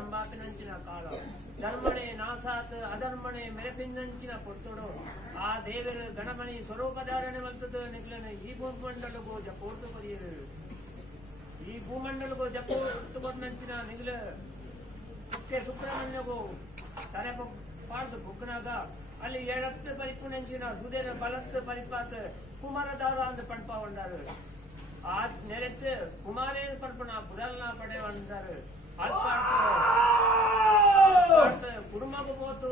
ಪರಂಬಾಪಿನಂಚಿನ ಕಾಲ ಧರ್ಮಣೆ ನಾಸಾತ್ ಅಧರ್ಮಣೆ ಮೆರೆಪಿಂದಂಚಿನ ಪೊತ್ತುಡು ಆ ದೇವರ ಗಣಮಣಿ ಸ್ವರೂಪಧಾರಣೆ ಮಲ್ತದ ನಿಗ್ಲನ ಈ ಭೂಮಂಡಲಗೂ ಜಪೋರ್ತು ಪರಿಯರು ಈ ಭೂಮಂಡಲಗೂ ಜಪೋರ್ತು ಕೊಟ್ಟಂಚಿನ ನಿಗ್ಲ ಮುಖ್ಯ ಸುಬ್ರಹ್ಮಣ್ಯಗೂ ತಲೆ ಪಾಡ್ದು ಬುಕ್ಕನಾಗ ಅಲ್ಲಿ ಎಡತ್ತು ಪರಿಪುನಂಚಿನ ಸುದೇರ ಬಲತ್ತು ಪರಿಪಾತ ಕುಮಾರದಾರ ಅಂದು ಪಂಪ ಉಂಡಾರು ಆ ನೆರೆತ್ತು ಕುಮಾರೇ ಪಂಪನ ಬುಡಲ್ನ ಪಡೆ ಉಂಡಾರು ಕುಟುಂಬಕ್ಕೆ ಹೋತು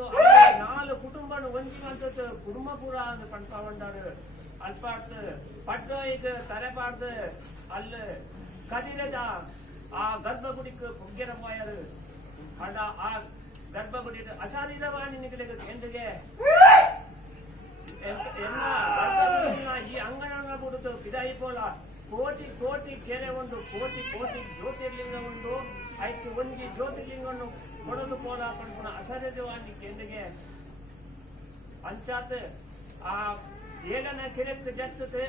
ನಾಲ್ಕು ಕುಟುಂಬ ಒಂಚಿಮಂತ ಕುಟುಂಬ ಪೂರ ಅಂದು ಪಂಪ ಉಂಡಾರು ಅಲ್ಪಾಡ್ತು ಪಟ್ಟು ಈಗ ತಲೆ ಪಾಡ್ದು ಅಲ್ಲಿ ಕದಿರದ ಆ ಗರ್ಭಗುಡಿಗೆ ಪುಗ್ಗೆರಂಬಾಯರು ಅಲ್ಲ ಆ ಗರ್ಭಗುಡಿ ಅಸಾರಿದವಾಣಿ ನಿಗಲಿಗೆ ಕೆಂದಿಗೆ ಈ ಅಂಗಣ ಬಿಡುತ್ತು ಪಿದಾಯಿ ಪೋಲ ಕೋಟಿ ಕೋಟಿ ಕೆರೆ ಒಂದು ಕೋಟಿ ಕೋಟಿ ಜ್ಯೋತಿರ್ಲಿಂಗ ಒಂದು ಆಯ್ತು ಒಂಜಿ ಜ್ಯೋತಿರ್ಲಿಂಗವನ್ನು ಕೊಡೋದು ಪೋಲ ಪಂಪುಣ ಅಸಾರಿದವಾಣಿ ಕೆಂದಿಗೆ ಅಂಚಾತ್ ಆ ಏಳನ ಕೆರೆಕ್ಕೆ ಜತ್ತದು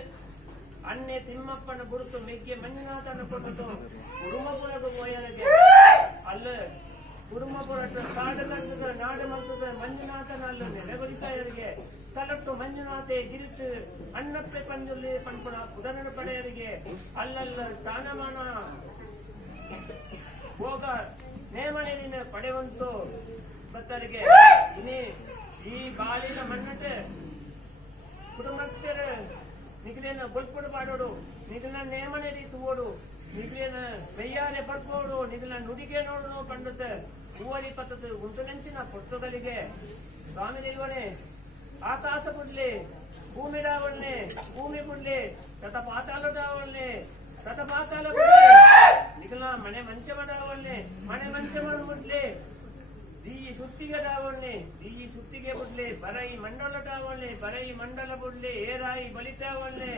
ಅನ್ನೆ ತಿಮ್ಮಪ್ಪನ ಗುರುತು ಮೆಗ್ಗೆ ಮಂಜುನಾಥನ ಕೊಟ್ಟದು ಕುರುಮಪುರದ ಗೋಯನಿಗೆ ಅಲ್ಲ ಕುರುಮಪುರ ಕಾಡುಗಂಟದ ನಾಡು ಮಲ್ತದ ಮಂಜುನಾಥನ ಅಲ್ಲ ನೆಲೆಗೊಳಿಸಾಯರಿಗೆ ತಲಟ್ಟು ಮಂಜುನಾಥೆ ಜಿರಿತು ಅನ್ನಪ್ಪೆ ಪಂಜುಲ್ಲಿ ಪಂಪುಣ ಕುದರನ ಪಡೆಯರಿಗೆ ಅಲ್ಲಲ್ಲ ಸ್ಥಾನಮಾನ ಹೋಗ ನೇಮನೆಯ ಪಡೆವಂತು ಭಕ್ತರಿಗೆ ಇನ್ನೇ ಈ ಬಾಳಿನ ಮನ್ನತೆ ಕುಟುಂಬಸ್ಥರ ನಿಗಲೇನ ಬಲ್ಪಡು ಪಾಡೋಡು ನಿಗಲ ನೇಮನೆ ರೀತಿ ಓಡು ನಿಗಲೇನ ಕೈಯಾರೆ ಬರ್ಕೋಡು ನಿಗಲ ನುಡಿಗೆ ನೋಡು ಪಂಡಿತ 320 ಉಂಟುನಂಚಿನ ಪೊತ್ತುಗಳಿಗೆ ಸ್ವಾಮಿ ದೇವನೇ ಆಕಾಶ ಬುಡ್ಲೆ ಭೂಮಿ ರಾವಣೆ ಭೂಮಿ ಬುಡ್ಲೆ ಶತಪಾತಾಲ ರಾವಣೆ ಶತಪಾತಾಲ ಬುಡ್ಲೆ ನಿಗಲ ಮನೆ ಮಂಚಮ ರಾವಣೆ ಮನೆ ಮಂಚಮ ಬುಡ್ಲೆ ದೀಯಿ ಸುತ್ತಿಗೆ ರಾವಣೆ ದೀಯಿ ಸುತ್ತಿಗೆ ಬುಡ್ಲೆ ಬರೈ ಮಂಡಲ ರಾವಣೆ ಬರೈ ಮಂಡಲ ಬುಡ್ಲೆ ಏರಾಯಿ ಬಲಿತಾವಣೆ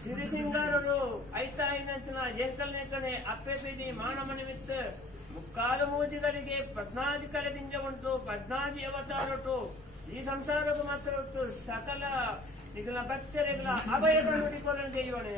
ಸಿರಿಸಿಂಗಾರರು ಐತಾಯಿನಂಚಿನ ಎಂಕಲ್ನೇಕನೆ ಅಪ್ಪೆ ಬೀದಿ ಮಾನಮನೆ ವಿತ್ತು ಮುಕ್ಕಾಲು ಮೂಜಿಗಳಿಗೆ 14 ಕಳೆದಿಂಜ ಉಂಟು 14 ಅವತಾರಟು ಈ ಸಂಸಾರಕ್ಕೂ ಮಾತ್ರ ಸಕಲ ನಿಗಲ ಭಕ್ತರಿಗಳ ಅಭಯದ ನುಡಿಕೊಳ್ಳಲು ದೈವನೇ